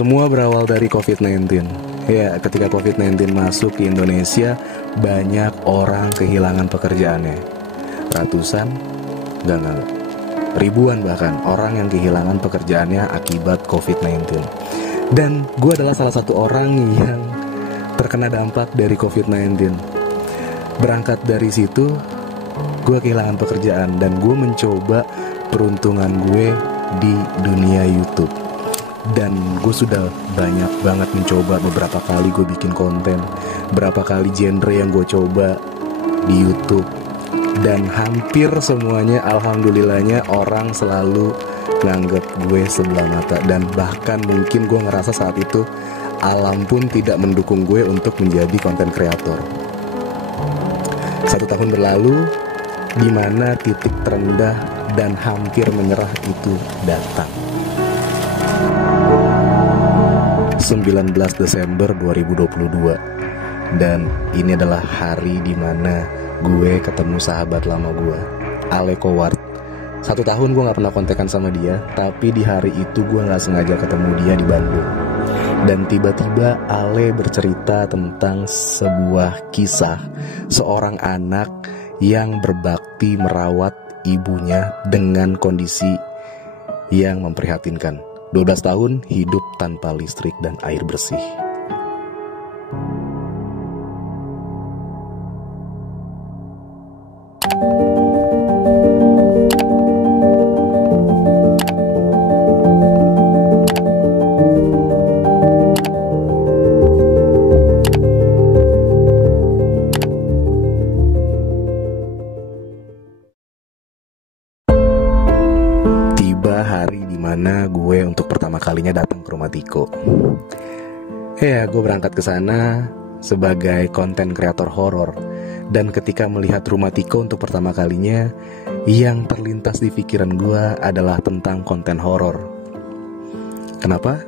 Semua berawal dari COVID-19. Ya, ketika COVID-19 masuk ke Indonesia, banyak orang kehilangan pekerjaannya. Ratusan, enggak, ribuan bahkan orang yang kehilangan pekerjaannya akibat COVID-19. Dan gue adalah salah satu orang yang terkena dampak dari COVID-19. Berangkat dari situ, gue kehilangan pekerjaan dan gue mencoba peruntungan gue di dunia YouTube. Dan gue sudah banyak banget mencoba, beberapa kali gue bikin konten, berapa kali genre yang gue coba di YouTube. Dan hampir semuanya alhamdulillahnya orang selalu nganggep gue sebelah mata. Dan bahkan mungkin gue ngerasa saat itu alam pun tidak mendukung gue untuk menjadi konten kreator. 1 tahun berlalu, dimana titik terendah dan hampir menyerah itu datang. 19 Desember 2022. Dan ini adalah hari dimana gue ketemu sahabat lama gue, Ale Kowart. 1 tahun gue gak pernah kontekan sama dia, tapi di hari itu gue gak sengaja ketemu dia di Bandung. Dan tiba-tiba Ale bercerita tentang sebuah kisah seorang anak yang berbakti merawat ibunya dengan kondisi yang memprihatinkan. 12 tahun hidup tanpa listrik dan air bersih. Hari dimana gue untuk pertama kalinya datang ke rumah Tiko. Ya, gue berangkat ke sana sebagai konten kreator horor. Dan ketika melihat rumah Tiko untuk pertama kalinya, yang terlintas di pikiran gue adalah tentang konten horor. Kenapa?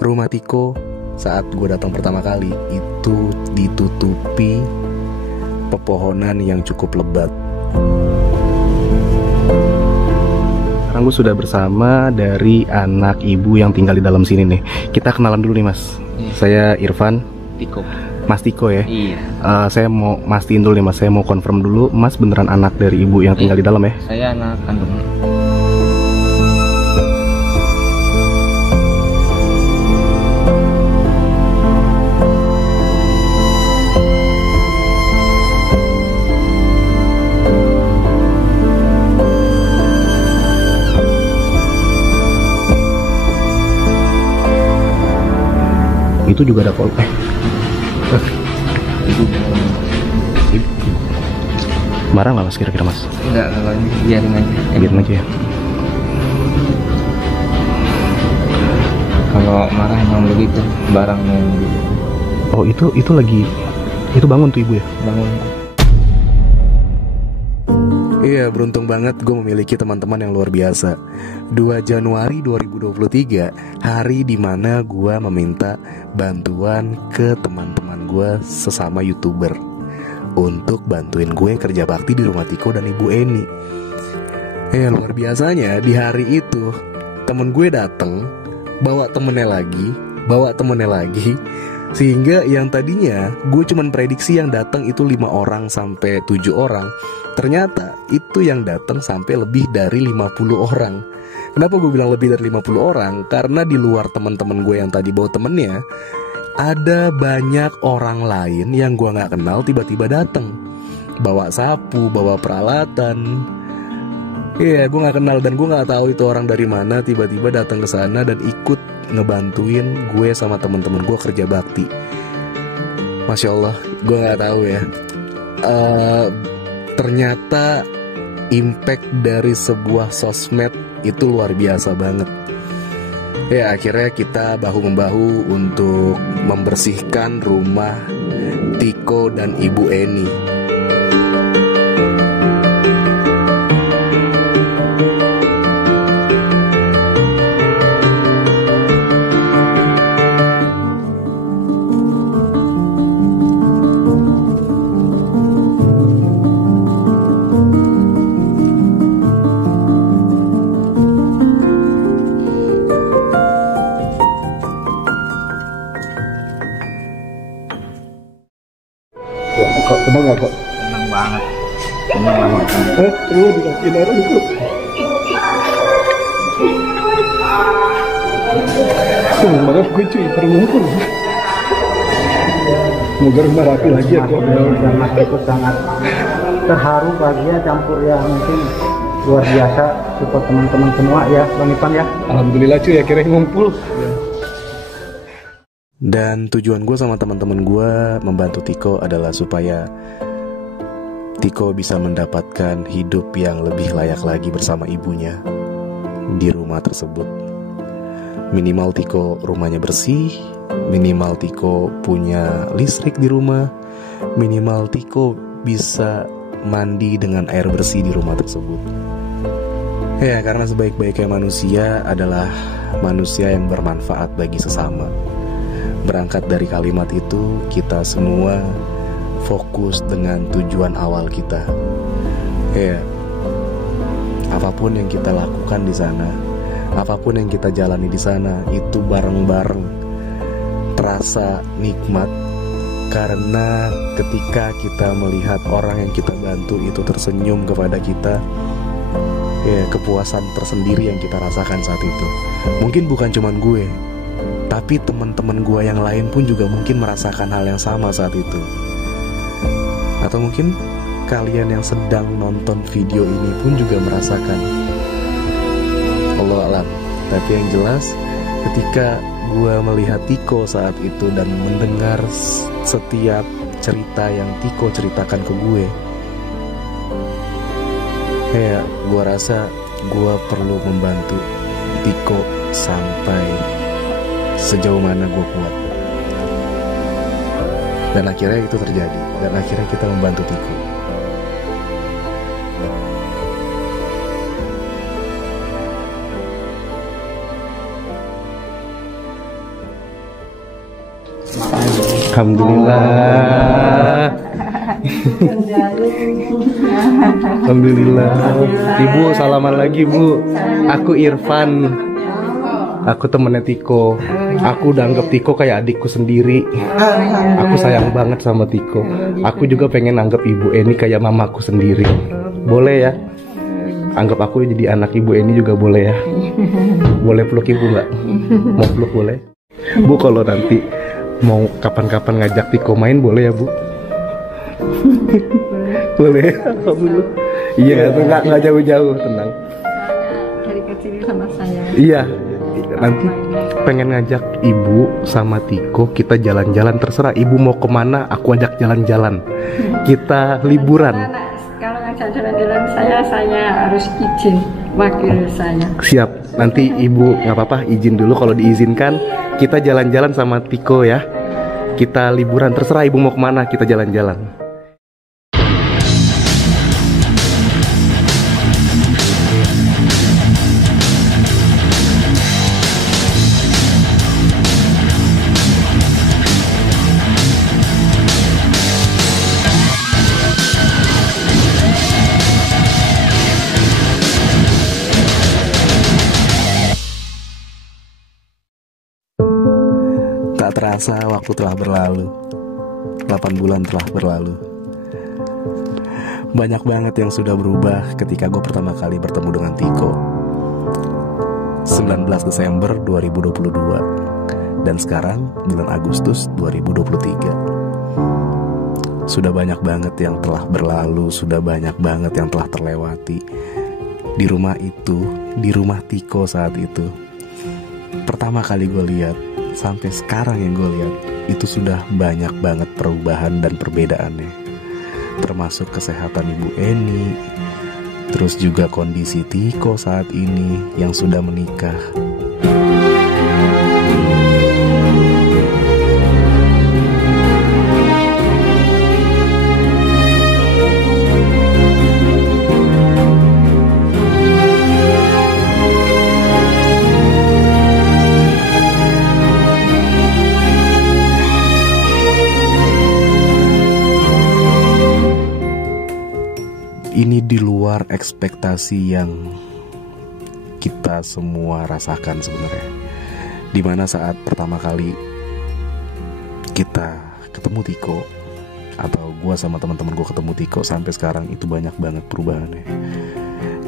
Rumah Tiko saat gue datang pertama kali itu ditutupi pepohonan yang cukup lebat. Sekarang gue sudah bersama dari anak ibu yang tinggal di dalam sini nih. Kita kenalan dulu nih mas. Iya. Saya Irfan. Tiko. Mas Tiko ya. Iya. Saya mau mastiin dulu nih mas. Saya mau confirm dulu, mas beneran anak dari ibu yang tinggal di dalam ya? Saya anak kandung. Itu juga ada ibu. Marah nggak mas kira-kira mas? Enggak, kalau ini biarin aja. Biarin aja ya. Kalau marah emang begitu, barangnya gitu. Oh itu lagi, itu bangun tuh ibu ya? Bangun. Iya, beruntung banget gue memiliki teman-teman yang luar biasa. 2 Januari 2023, hari dimana gue meminta bantuan ke teman-teman gue sesama YouTuber untuk bantuin gue kerja bakti di rumah Tiko dan Ibu Eni. Luar biasanya di hari itu temen gue dateng, bawa temennya lagi, sehingga yang tadinya gue cuman prediksi yang datang itu 5 orang sampai 7 orang, ternyata itu yang datang sampai lebih dari 50 orang. Kenapa gue bilang lebih dari 50 orang? Karena di luar teman-teman gue yang tadi bawa temennya, ada banyak orang lain yang gue gak kenal tiba-tiba datang, bawa sapu, bawa peralatan. Iya, gue gak kenal dan gue gak tahu itu orang dari mana, tiba-tiba datang ke sana dan ikut ngebantuin gue sama teman-teman gue kerja bakti. Masya Allah, gue gak tahu ya. Ternyata impact dari sebuah sosmed itu luar biasa banget. Ya, akhirnya kita bahu-membahu untuk membersihkan rumah Tiko dan Ibu Eni. Kok tenang nggak kok? Senang banget. Senang banget. Lu dikakin orang kok. Senang banget gue cuy, terlumpur. Semoga rumah rapi lagi ya kok. Sangat ikut sangat terharu, bahagia, campur ya mungkin luar biasa support teman-teman semua ya Bang Ipan ya. Alhamdulillah cuy, akhirnya ngumpul. Dan tujuan gue sama teman-teman gue membantu Tiko adalah supaya Tiko bisa mendapatkan hidup yang lebih layak lagi bersama ibunya di rumah tersebut. Minimal Tiko rumahnya bersih, minimal Tiko punya listrik di rumah, minimal Tiko bisa mandi dengan air bersih di rumah tersebut. Ya, karena sebaik-baiknya manusia adalah manusia yang bermanfaat bagi sesama. Berangkat dari kalimat itu, kita semua fokus dengan tujuan awal kita. Ya, apapun yang kita lakukan di sana, apapun yang kita jalani di sana, itu bareng-bareng terasa nikmat. Karena ketika kita melihat orang yang kita bantu itu tersenyum kepada kita, ya, kepuasan tersendiri yang kita rasakan saat itu. Mungkin bukan cuman gue, tapi teman-teman gue yang lain pun juga mungkin merasakan hal yang sama saat itu. Atau mungkin kalian yang sedang nonton video ini pun juga merasakan. Allahu a'lam. Tapi yang jelas, ketika gue melihat Tiko saat itu dan mendengar setiap cerita yang Tiko ceritakan ke gue, ya, gue rasa gue perlu membantu Tiko sampai sejauh mana gue kuat. Dan akhirnya itu terjadi. Dan akhirnya kita membantu Tiko. Alhamdulillah. Alhamdulillah. Ibu salaman lagi Bu. Aku Irfan. Aku temennya Tiko. Aku udah anggap Tiko kayak adikku sendiri. Aku sayang banget sama Tiko. Aku juga pengen anggap Ibu Eni kayak mamaku sendiri. Boleh ya? Anggap aku jadi anak Ibu Eni juga boleh ya? Boleh peluk Ibu nggak? Mau peluk boleh? Bu, kalau nanti mau kapan-kapan ngajak Tiko main boleh ya Bu? Boleh. Alhamdulillah. Iya, nggak jauh-jauh, tenang. Dari kecil sama saya. Iya. Nanti pengen ngajak Ibu sama Tiko kita jalan-jalan, terserah Ibu mau kemana, aku ajak jalan-jalan. Kita liburan. Kalau ngajak jalan-jalan saya harus izin wakil saya. Siap. Nanti Ibu nggak apa-apa izin dulu, kalau diizinkan kita jalan-jalan sama Tiko ya. Kita liburan, terserah Ibu mau kemana, kita jalan-jalan. Tak terasa waktu telah berlalu. 8 bulan telah berlalu. Banyak banget yang sudah berubah ketika gue pertama kali bertemu dengan Tiko. 19 Desember 2022. Dan sekarang bulan Agustus 2023. Sudah banyak banget yang telah berlalu, sudah banyak banget yang telah terlewati. Di rumah itu, di rumah Tiko saat itu, pertama kali gue lihat, sampai sekarang yang gue lihat, itu sudah banyak banget perubahan dan perbedaannya. Termasuk kesehatan Ibu Eni, terus juga kondisi Tiko saat ini yang sudah menikah. Ini di luar ekspektasi yang kita semua rasakan sebenarnya. Dimana saat pertama kali kita ketemu Tiko, atau gue sama teman-teman gue ketemu Tiko sampai sekarang itu banyak banget perubahannya.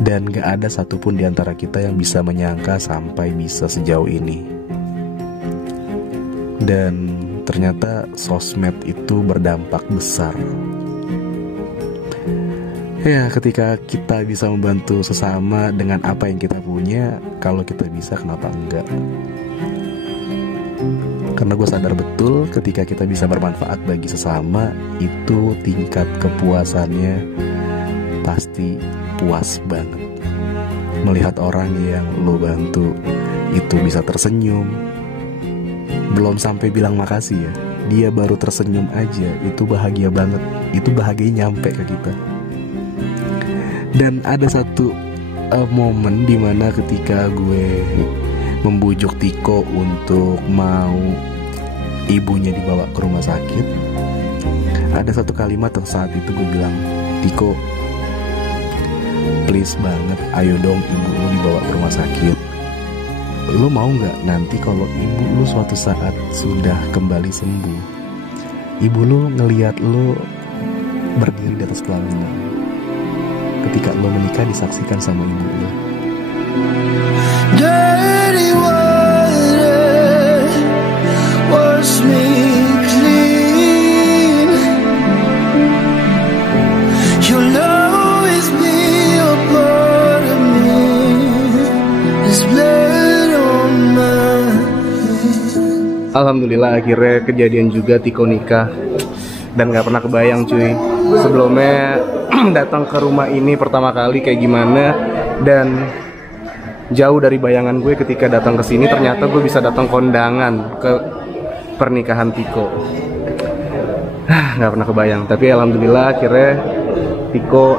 Dan gak ada satupun di antara kita yang bisa menyangka sampai bisa sejauh ini. Dan ternyata sosmed itu berdampak besar. Ya, ketika kita bisa membantu sesama dengan apa yang kita punya, kalau kita bisa, kenapa enggak? Karena gue sadar betul ketika kita bisa bermanfaat bagi sesama, itu tingkat kepuasannya pasti puas banget. Melihat orang yang lo bantu itu bisa tersenyum, belum sampai bilang makasih ya, dia baru tersenyum aja, itu bahagia banget. Itu bahagia nyampe ke kita. Dan ada satu momen dimana ketika gue membujuk Tiko untuk mau ibunya dibawa ke rumah sakit, ada satu kalimat yang saat itu gue bilang, Tiko, please banget, ayo dong ibu lu dibawa ke rumah sakit. Lu mau gak nanti kalau ibu lu suatu saat sudah kembali sembuh, ibu lu ngeliat lu berdiri di atas pelaminan, ketika lo menikah disaksikan sama ibu lo. Dirty water wash me clean. You'll always be a part of me. There's blood on my hands. Alhamdulillah akhirnya kejadian juga Tiko nikah. Dan gak pernah kebayang cuy, sebelumnya datang ke rumah ini pertama kali kayak gimana. Dan jauh dari bayangan gue ketika datang ke sini, ternyata gue bisa datang kondangan ke pernikahan Tiko. Gak pernah kebayang, tapi alhamdulillah akhirnya Tiko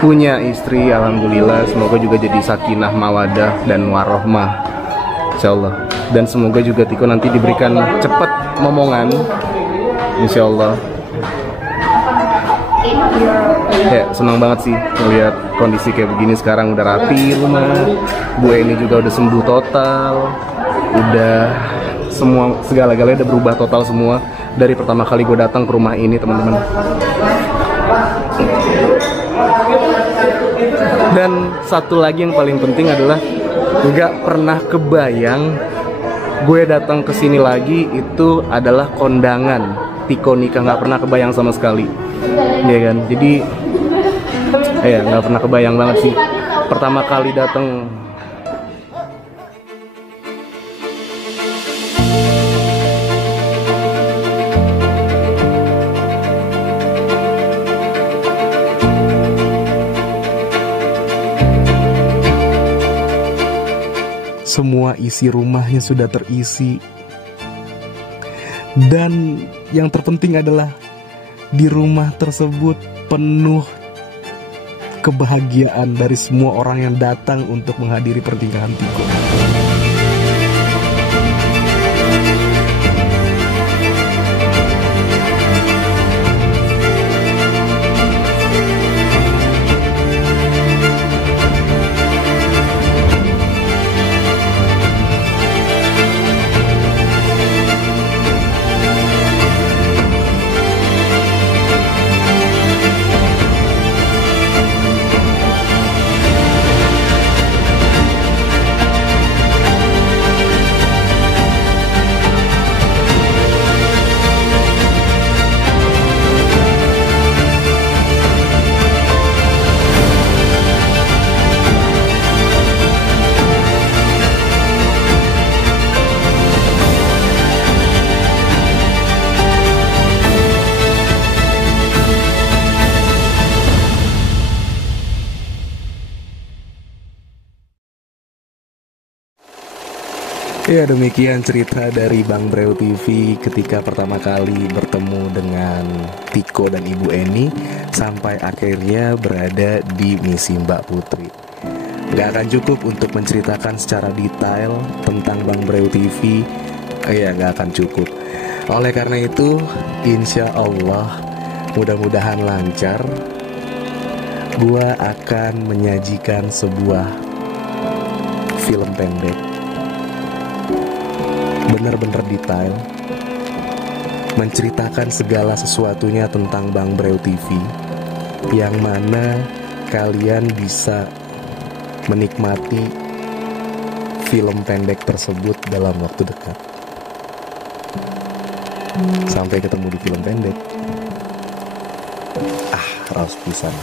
punya istri, alhamdulillah. Semoga juga jadi sakinah, mawadah, dan warohmah, insyaallah. Dan semoga juga Tiko nanti diberikan cepat momongan, insyaallah. Ya, senang banget sih melihat kondisi kayak begini sekarang. Udah rapi rumah, gue ini juga udah sembuh total, udah semua segala-galanya udah berubah total semua dari pertama kali gue datang ke rumah ini, teman-teman. Dan satu lagi yang paling penting adalah nggak pernah kebayang gue datang ke sini lagi itu adalah kondangan Tiko nikah. Nggak pernah kebayang sama sekali, ya kan? Jadi ya nggak pernah kebayang banget sih pertama kali datang. Semua isi rumahnya sudah terisi. Dan yang terpenting adalah di rumah tersebut penuh kebahagiaan dari semua orang yang datang untuk menghadiri pernikahan Tiko. Ya, demikian cerita dari Bang Breu TV ketika pertama kali bertemu dengan Tiko dan Ibu Eni sampai akhirnya berada di misi Mbak Putri. Gak akan cukup untuk menceritakan secara detail tentang Bang Breu TV. Ya, gak akan cukup. Oleh karena itu, insya Allah mudah-mudahan lancar. Gua akan menyajikan sebuah film pendek bener-bener detail menceritakan segala sesuatunya tentang Bang Breu TV, yang mana kalian bisa menikmati film pendek tersebut dalam waktu dekat. Sampai ketemu di film pendek. Raus pisan.